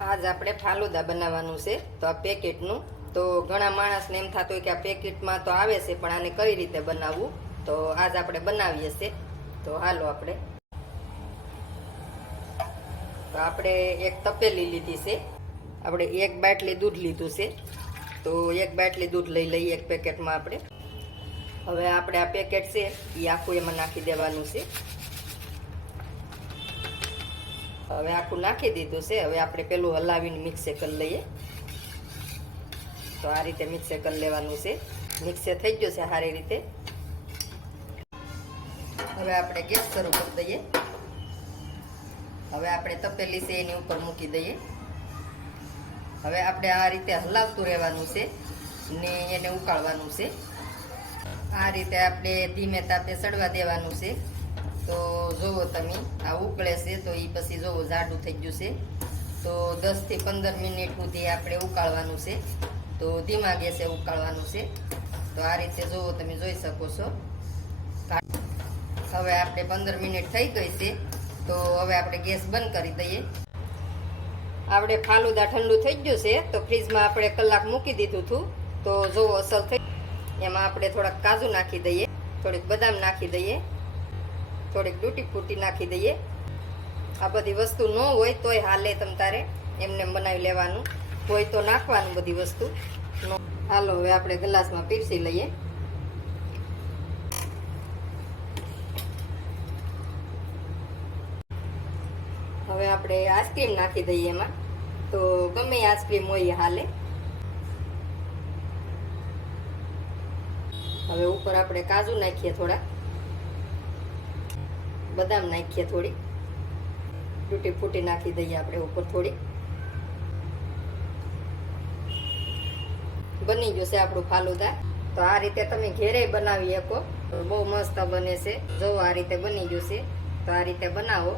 આજ આપણે ફાલુદા બનાવવાનું છે તો આ પેકેટનું તો ઘણા માણસને એમ થતું હોય કે આ પેકેટમાં તો આવે છે પણ આને કઈ રીતે બનાવવું તો આજ આપણે બનાવીએ છે તો હાલો આપણે એક તપેલી લીધી છે આપણે એક બાટલી દૂધ લીધું છે તો એક બાટલી દૂધ લઈ લઈએ એક પેકેટમાં આપણે હવે આપણે આ પેકેટ છે એ આખું એમાં નાખી દેવાનું છે હવે આખું નાખી દીધું છે હવે આપણે પેલું હલાવીને મિક્સે કરી લઈએ તો આ રીતે મિક્સે કરી લેવાનું છે મિક્સે થઈ ગયું છે સારી રીતે હવે આપણે ગેસ શરૂ કરી દઈએ હવે આપણે તપેલી છે એની ઉપર મૂકી દઈએ હવે આપણે આ રીતે હલાવતું રહેવાનું છે ને એને ઉકાળવાનું છે આ રીતે આપણે ધીમે તાપે સડવા દેવાનું છે તો જોવો તમે આ ઉકળે છે તો એ પછી જોવો જાડું થઈ ગયું છે તો 10 થી 15 મિનિટ સુધી આપણે ઉકાળવાનું છે તો ધીમા ગેસે ઉકાળવાનું છે તો આ રીતે જોવો તમે જોઈ શકો છો હવે આપણે 15 મિનિટ થઈ ગઈ છે તો હવે આપણે ગેસ બંધ કરી દઈએ આપણે ફાલુદા ઠંડુ થઈ ગયું છે તો ફ્રીજમાં આપણે કલાક મૂકી દીધું હતું તો જોવો અસલ થઈ એમાં આપણે થોડાક કાજુ નાખી દઈએ થોડીક બદામ નાખી દઈએ થોડીક તૂટી ફૂટી નાખી દઈએ આ બધી વસ્તુ ન હોય તોય હાલે તમ તારે એમને બનાવી લેવાનું હોય તો નાખવાનું બધી વસ્તુ હાલો હવે આપણે ગ્લાસમાં પીરસી લઈએ હવે આપણે આઈસ્ક્રીમ નાખી દઈએ એમાં તો ગમે આઈસ્ક્રીમ હોય હાલે હવે ઉપર આપણે કાજુ નાખીએ થોડા બદામ નાખીએ થોડી તૂટી ફૂટી નાખી દઈએ આપણે ઉપર થોડી બની જશે આપણું ફાલુદા તો આ રીતે તમે ઘેરે બનાવી શકો બહુ મસ્ત બને છે જો આ રીતે બની જશે તો આ રીતે બનાવો